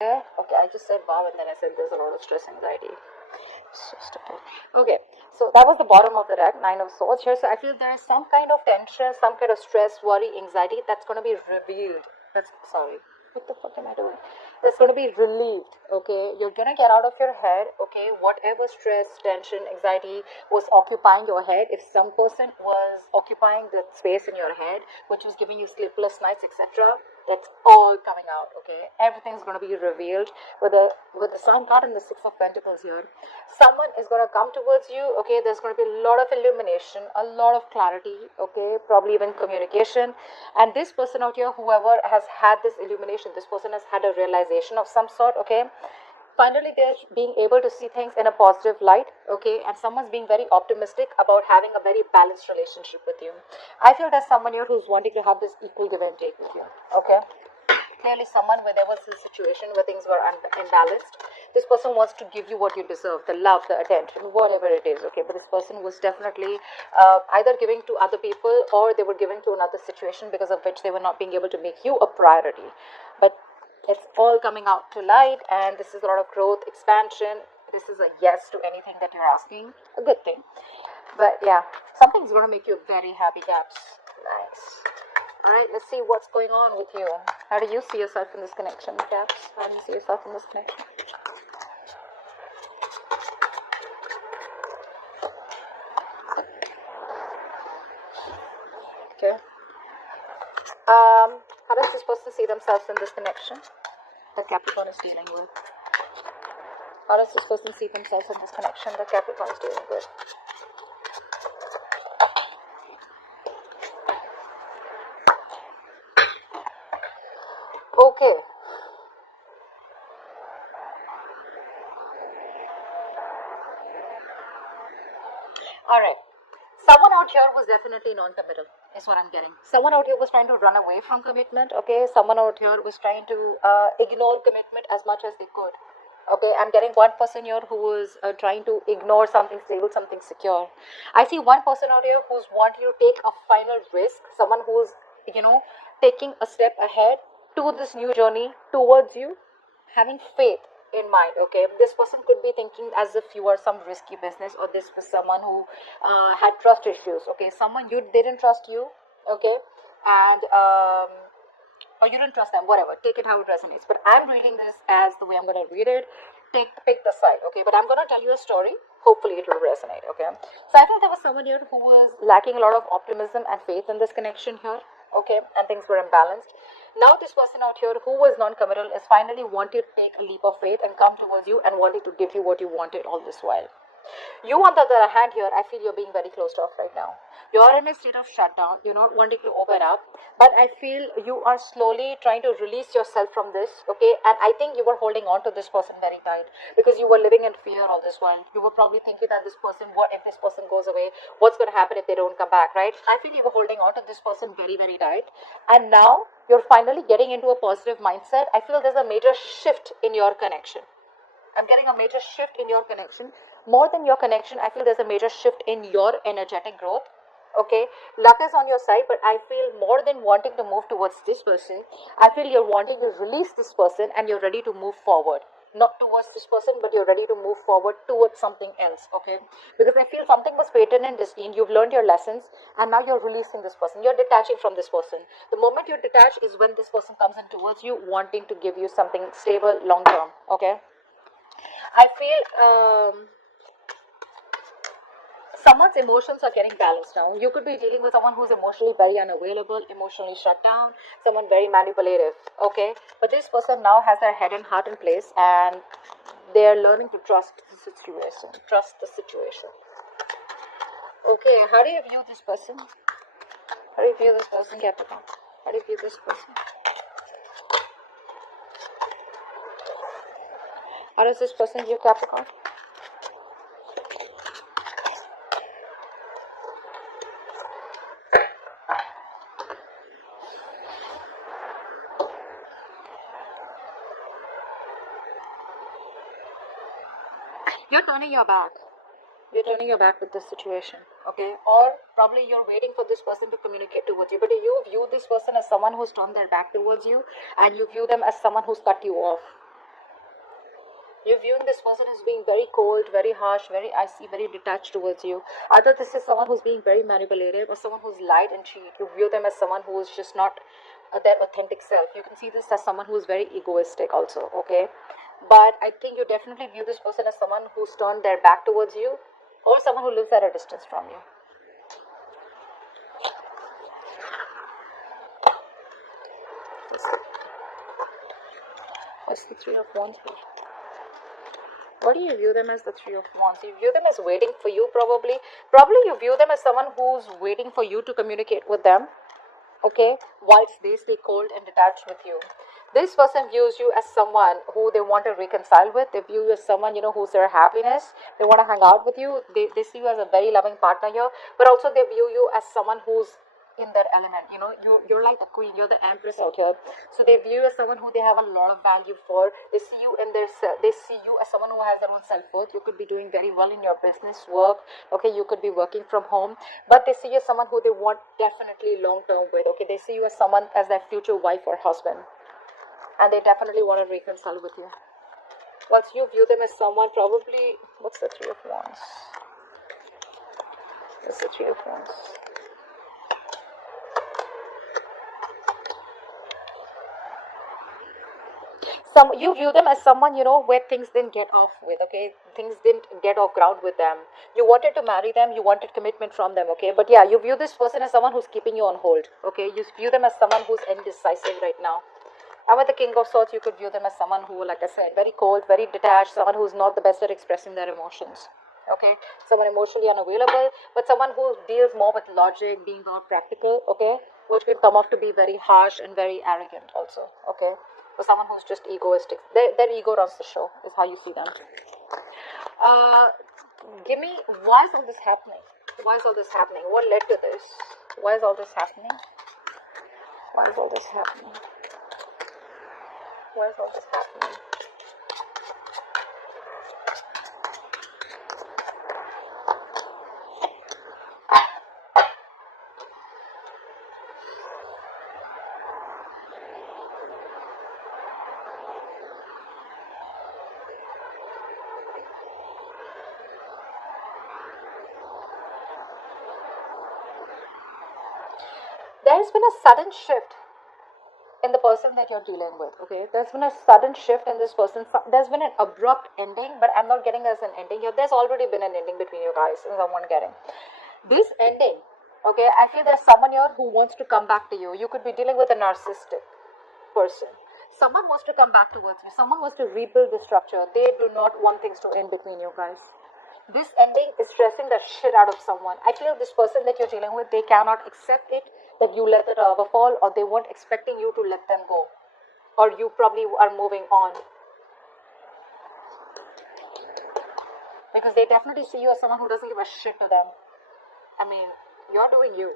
Okay, I just said wow and then I said there's a lot of stress, anxiety. So stupid. Okay, so that was the bottom of the deck, Nine of Swords here. So I feel there is some kind of tension, some kind of stress, worry, anxiety that's going to be revealed. That's sorry. What the fuck am I doing? That's going to be relieved. Okay, you're going to get out of your head. Okay, whatever stress, tension, anxiety was occupying your head. If some person was occupying the space in your head, which was giving you sleepless nights, etc., that's all coming out. Okay, everything's going to be revealed with the Sun card and the Six of Pentacles here. Someone is going to come towards you. Okay, there's going to be a lot of illumination, a lot of clarity. Okay, probably even communication. And this person out here, whoever has had this illumination, this person has had a realization of some sort. Okay, finally they're being able to see things in a positive light. Okay, and someone's being very optimistic about having a very balanced relationship with you. I feel there's someone here who's wanting to have this equal give and take with you. Okay, clearly someone where there was a situation where things were imbalanced. This person wants to give you what you deserve, the love, the attention, whatever it is. Okay, but this person was definitely either giving to other people or they were giving to another situation because of which they were not being able to make you a priority. But it's all coming out to light, and this is a lot of growth, expansion. This is a yes to anything that you're asking, a good thing. But yeah, something's going to make you very happy, Caps. Nice. Alright, let's see what's going on with you. How do you see yourself in this connection, Caps? How do you see yourself in this connection? Okay. How does this person see themselves in this connection that Capricorn is dealing with? How does this person see themselves in this connection that Capricorn is dealing with? Okay. Alright. Someone out here was definitely non-committal, is what I'm getting. Someone out here was trying to run away from commitment, okay? Someone out here was trying to ignore commitment as much as they could. Okay, I'm getting one person here who was trying to ignore something stable, something secure. I see one person out here who's wanting to take a final risk, someone who's, taking a step ahead to this new journey towards you, having faith in mind. Okay, this person could be thinking as if you are some risky business, or this was someone who had trust issues. Okay, someone you didn't trust you. Okay, and or you didn't trust them, whatever, take it how it resonates. But I'm reading this as the way I'm going to read it. Pick the side. Okay, but I'm going to tell you a story, hopefully it will resonate. Okay, so I felt there was someone here who was lacking a lot of optimism and faith in this connection here. Okay, and things were imbalanced. Now this person out here who was non-committal is finally wanting to take a leap of faith and come towards you and wanting to give you what you wanted all this while. You, on the other hand, here, I feel you're being very closed off right now. You're in a state of shutdown. You're not wanting to open up. But I feel you are slowly trying to release yourself from this, okay? And I think you were holding on to this person very tight because you were living in fear all this while. You were probably thinking that this person, what if this person goes away? What's going to happen if they don't come back, right? I feel you were holding on to this person very, very tight. And now you're finally getting into a positive mindset. I feel there's a major shift in your connection. I'm getting a major shift in your connection. More than your connection, I feel there's a major shift in your energetic growth. Okay, luck is on your side, but I feel more than wanting to move towards this person, I feel you're wanting to release this person and you're ready to move forward. Not towards this person, but you're ready to move forward towards something else. Okay, because I feel something was fated and destined. You've learned your lessons, and now you're releasing this person. You're detaching from this person. The moment you detach is when this person comes in towards you, wanting to give you something stable, long term. Okay. I feel someone's emotions are getting balanced now. You could be dealing with someone who's emotionally very unavailable, emotionally shut down, someone very manipulative. Okay, but this person now has their head and heart in place, and they are learning to trust the situation. Trust the situation. Okay, how do you view this person? How do you view this person, Capricorn? How do you view this person? How does this person view Capricorn? You're turning your back. You're turning your back with this situation, okay? Or probably you're waiting for this person to communicate towards you. But do you view this person as someone who's turned their back towards you, and you view them as someone who's cut you off? You're viewing this person as being very cold, very harsh, very icy, very detached towards you. Either this is someone who's being very manipulative or someone who's lied and cheated. You view them as someone who is just not their authentic self. You can see this as someone who's very egoistic also, okay? But I think you definitely view this person as someone who's turned their back towards you or someone who lives at a distance from you. What's the Three of Wands? What do you view them as, the Three of Wands? You view them as waiting for you, probably. Probably you view them as someone who's waiting for you to communicate with them, okay, whilst they stay cold and detached with you. This person views you as someone who they want to reconcile with. They view you as someone, who's their happiness. They want to hang out with you. They see you as a very loving partner here, but also they view you as someone who's in their element. You're like the queen, you're the empress out here. So they view you as someone who they have a lot of value for. They see you in they see you as someone who has their own self-worth. You could be doing very well in your business work, okay, you could be working from home, but they see you as someone who they want definitely long-term with, okay. They see you as someone as their future wife or husband, and they definitely want to reconcile with you. Once you view them as someone, probably, what's the Three of Wands? What's the Three of Wands? You view them as someone, where things didn't get off with, okay. Things didn't get off ground with them. You wanted to marry them, you wanted commitment from them, okay. But yeah, you view this person as someone who's keeping you on hold, okay. You view them as someone who's indecisive right now. And with the King of Swords, you could view them as someone who, like I said, very cold, very detached, someone who's not the best at expressing their emotions, okay. Someone emotionally unavailable, but someone who deals more with logic, being more practical, okay, which could come off to be very harsh and very arrogant also, okay. For someone who's just egoistic, their ego runs the show, is how you see them. Give me, why is all this happening? Why is all this happening? What led to this? Why is all this happening? Why is all this happening? Why is all this happening? There's been a sudden shift in the person that you're dealing with, okay. There's been a sudden shift in this person. There's been an abrupt ending, but I'm not getting as an ending here. There's already been an ending between you guys, is what I'm getting. This ending, okay, I feel there's someone here who wants to come back to you. You could be dealing with a narcissistic person. Someone wants to come back towards you. Someone wants to rebuild the structure. They do not want things to end between you guys. This ending is stressing the shit out of someone. I feel this person that you're dealing with, they cannot accept it, that you let the tower fall, or they weren't expecting you to let them go, or you probably are moving on, because they definitely see you as someone who doesn't give a shit to them. I mean, you're doing you.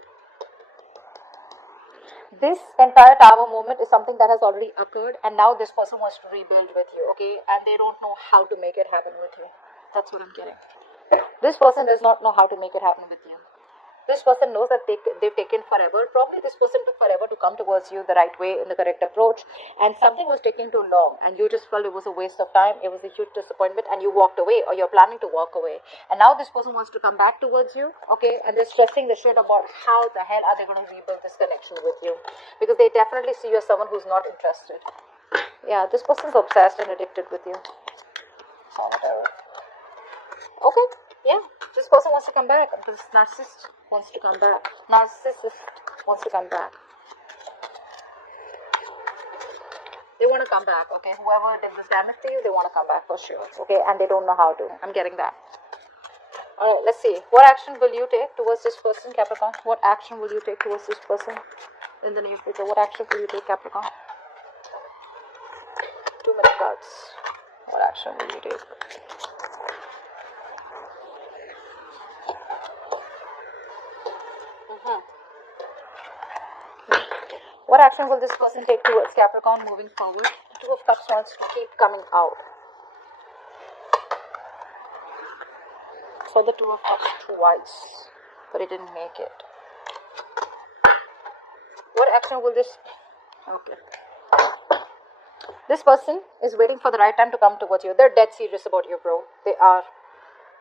This entire tower moment is something that has already occurred, and now this person wants to rebuild with you, okay, and they don't know how to make it happen with you. That's what I'm getting. This person does not know how to make it happen with you. This person knows that they've taken forever. Probably this person took forever to come towards you the right way, in the correct approach, and something was taking too long, and you just felt it was a waste of time, it was a huge disappointment, and you walked away, or you're planning to walk away. And now this person wants to come back towards you, okay, and they're stressing the shit about how the hell are they going to rebuild this connection with you, because they definitely see you as someone who's not interested. Yeah, this person's obsessed and addicted with you. Okay, yeah, this person wants to come back. This narcissist wants to come back. Narcissist wants to come back. They want to come back, okay? Whoever did this damage to you, they want to come back for sure, okay? And they don't know how to. I'm getting that. Alright, let's see. What action will you take towards this person, Capricorn? What action will you take towards this person in the near future? What action will you take, Capricorn? 2 minute cards. What action will you take? What action will this person take towards Capricorn moving forward? The Two of Cups wants to keep coming out. For the Two of Cups twice, but it didn't make it. What action will this... Okay. This person is waiting for the right time to come towards you. They're dead serious about you, bro. They are.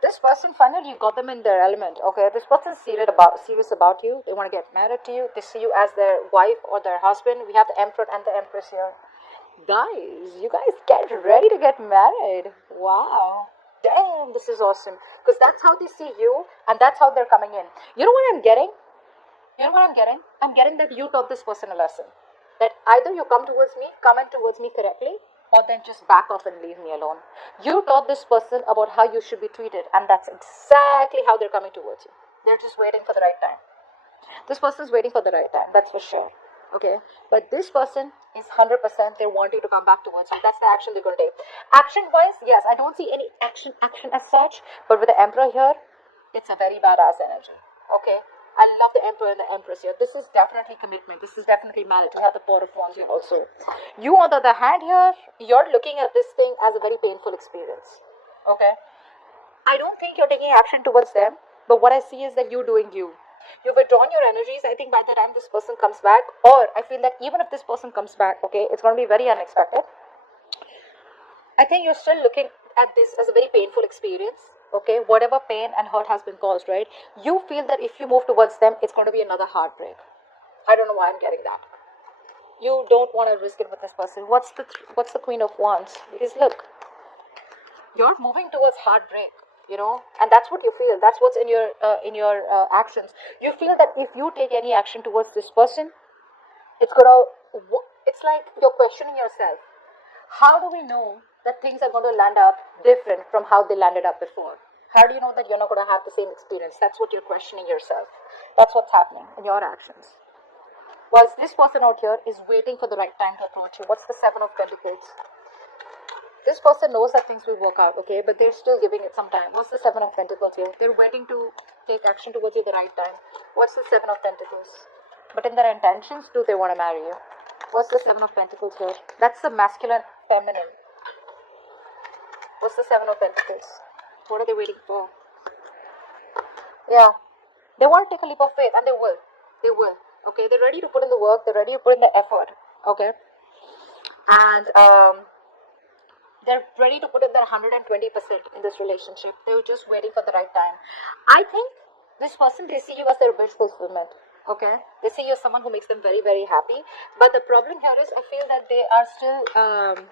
This person, finally, you got them in their element, okay? This person's serious about you. They want to get married to you. They see you as their wife or their husband. We have the Emperor and the Empress here. Guys, you guys get ready to get married. Wow. Damn, this is awesome. Because that's how they see you, and that's how they're coming in. You know what I'm getting? You know what I'm getting? I'm getting that you taught this person a lesson. That either you come in towards me correctly, or then just back off and leave me alone. You taught this person about how you should be treated, and that's exactly how they're coming towards you. They're just waiting for the right time. This person's waiting for the right time, that's for sure. Okay, but this person is 100%, they're wanting to come back towards you. That's the action they're going to take. Action wise, yes, I don't see any action as such, but with the Emperor here, it's a very badass energy. Okay, I love the Emperor and the Empress here. This is definitely commitment. This is definitely marriage. We have the Four of Wands here also. You, on the other hand, here, you're looking at this thing as a very painful experience. Okay, I don't think you're taking action towards them, but what I see is that you're doing you. You've withdrawn your energies. I think by the time this person comes back, or I feel that even if this person comes back, okay, it's going to be very unexpected. I think you're still looking at this as a very painful experience. Okay, whatever pain and hurt has been caused, right? You feel that if you move towards them, it's going to be another heartbreak. I don't know why I'm getting that. You don't want to risk it with this person. What's the Queen of Wands? Because look, you're moving towards heartbreak, you know, and that's what you feel. That's what's in your actions. You feel that if you take any action towards this person, it's like you're questioning yourself. How do we know that things are going to land up different from how they landed up before? How do you know that you're not going to have the same experience? That's what you're questioning yourself. That's what's happening in your actions. Whilst this person out here is waiting for the right time to approach you. What's the Seven of Pentacles? This person knows that things will work out, okay, but they're still giving it some time. What's the Seven of Pentacles here? They're waiting to take action towards you at the right time. What's the Seven of Pentacles? But in their intentions, do they want to marry you? What's the Seven of Pentacles here? That's the masculine, feminine. What's the Seven of Pentacles? What are they waiting for? Yeah, they want to take a leap of faith, and they will. They will. Okay, they're ready to put in the work. They're ready to put in the effort. Okay, and they're ready to put in their 120% in this relationship. They're just waiting for the right time. I think this person, they see you as their wish fulfillment. Okay, they see you as someone who makes them very, very happy. But the problem here is, I feel that they are still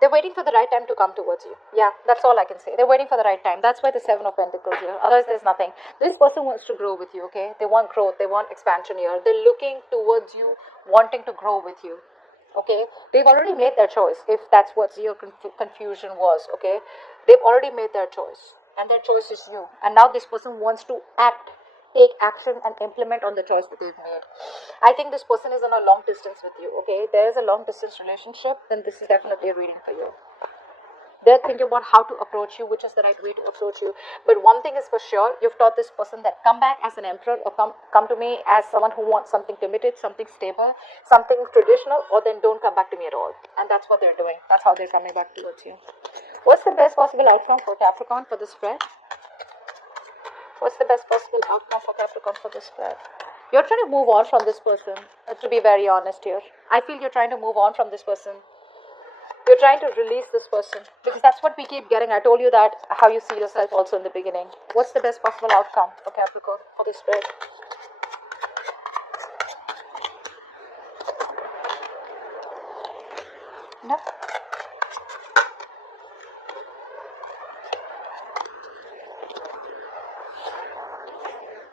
they're waiting for the right time to come towards you. Yeah, that's all I can say. They're waiting for the right time. That's why the Seven of Pentacles here. Otherwise, there's nothing. This person wants to grow with you, okay? They want growth. They want expansion here. They're looking towards you, wanting to grow with you, okay? They've already made their choice, if that's what your confusion was, okay? They've already made their choice, and their choice is you. And now this person wants to take action and implement on the choice that they've made. I think this person is on a long distance with you, okay? There is a long distance relationship, then this is definitely a reading for you. They're thinking about how to approach you, which is the right way to approach you. But one thing is for sure, you've taught this person that come back as an emperor, or come to me as someone who wants something committed, something stable, something traditional, or then don't come back to me at all. And that's what they're doing. That's how they're coming back towards you. What's the best possible outcome for Capricorn for this spread? What's the best possible outcome for Capricorn for this spread? You're trying to move on from this person, to be very honest here. I feel you're trying to move on from this person. You're trying to release this person, because that's what we keep getting. I told you that, how you see yourself also in the beginning. What's the best possible outcome for Capricorn for this spread? No.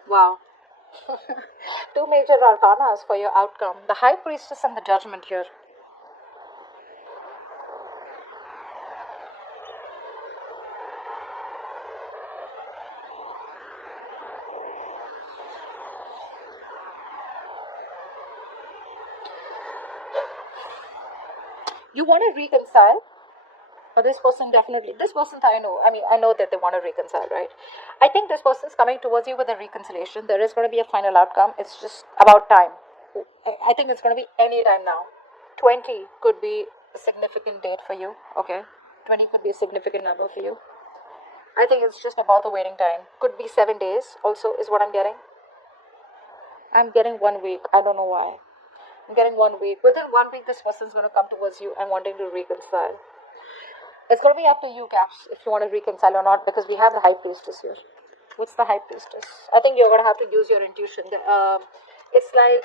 Wow. Two major arcanas for your outcome. The High Priestess and the Judgment here. You want to reconcile? Or this person definitely, this person I know that they want to reconcile, right? I think this person's coming towards you with a reconciliation. There is going to be a final outcome. It's just about time. I think it's going to be any time now. 20 could be a significant date for you, okay? 20 could be a significant number for you. I think it's just about the waiting time. Could be 7 days also is what I'm getting. I'm getting 1 week. I don't know why. I'm getting 1 week. Within 1 week, this person's going to come towards you and wanting to reconcile. It's going to be up to you, Caps, if you want to reconcile or not, because we have the High Priestess here. What's the High Priestess? I think you're going to have to use your intuition. It's like,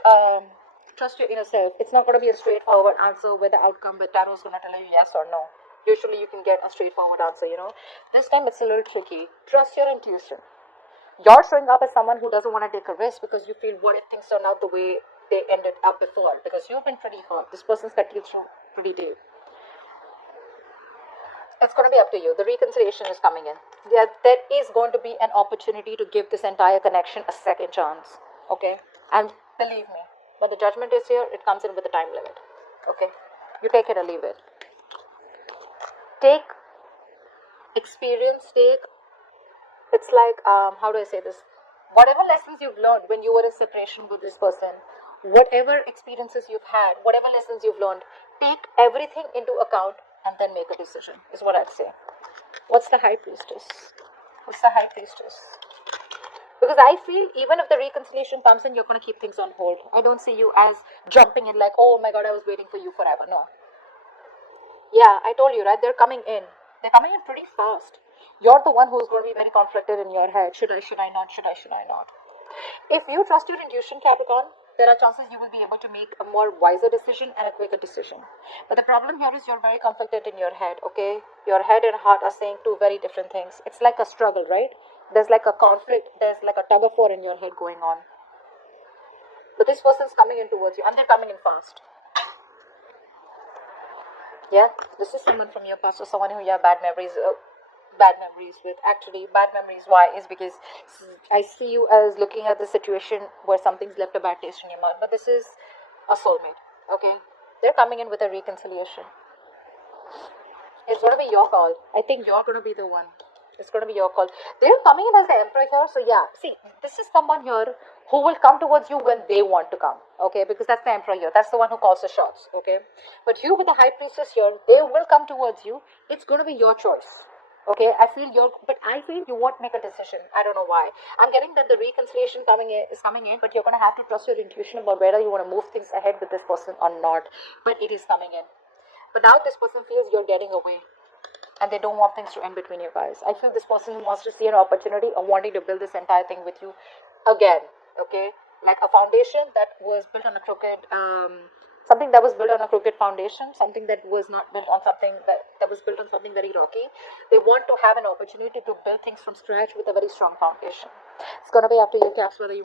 trust your inner self. It's not going to be a straightforward answer where the outcome with tarot is going to tell you yes or no. Usually you can get a straightforward answer, you know. This time it's a little tricky. Trust your intuition. You're showing up as someone who doesn't want to take a risk because you feel, what if things turn out the way they ended up before? Because you've been pretty hurt. This person's cut you through pretty deep. It's going to be up to you. The reconciliation is coming in. There is going to be an opportunity to give this entire connection a second chance. Okay? And believe me, when the judgment is here, it comes in with a time limit. Okay? You take it or leave it. Take experience, it's like, how do I say this? Whatever lessons you've learned when you were in separation with this person, whatever experiences you've had, whatever lessons you've learned, take everything into account and then make a decision, is what I'd say. What's the High Priestess? What's the High Priestess? Because I feel even if the reconciliation comes in, you're going to keep things on hold. I don't see you as jumping in like, oh my God, I was waiting for you forever. No. Yeah, I told you, right? They're coming in. They're coming in pretty fast. You're the one who's going to be very conflicted in your head. Should I not? Should I not? If you trust your intuition, Capricorn, there are chances you will be able to make a more wiser decision and a quicker decision. But the problem here is you're very conflicted in your head, okay? Your head and heart are saying two very different things. It's like a struggle, right? There's like a conflict, there's like a tug of war in your head going on. But this person's coming in towards you and they're coming in fast. Yeah, this is someone from your past or someone who you have bad memories with. Actually, bad memories, why? Is because I see you as looking at the situation where something's left a bad taste in your mouth. But this is a soulmate, okay? They're coming in with a reconciliation. It's going to be your call. I think you're going to be the one. It's going to be your call. They're coming in as the Emperor here. So yeah, see, this is someone here who will come towards you when they want to come, okay? Because that's the Emperor here. That's the one who calls the shots, okay? But you with the High Priestess here, they will come towards you. It's going to be your choice. Okay, I feel you won't make a decision. I don't know why. I'm getting that the reconciliation is coming in, but you're going to have to trust your intuition about whether you want to move things ahead with this person or not. But it is coming in. But now this person feels you're getting away, and they don't want things to end between you guys. I feel this person wants to see an opportunity of wanting to build this entire thing with you again. Okay, like a foundation that was built on a crooked. Something that was built on a crooked foundation, something that was not built on something that was built on something very rocky. They want to have an opportunity to build things from scratch with a very strong foundation. It's going to be up to you, Caps, whether you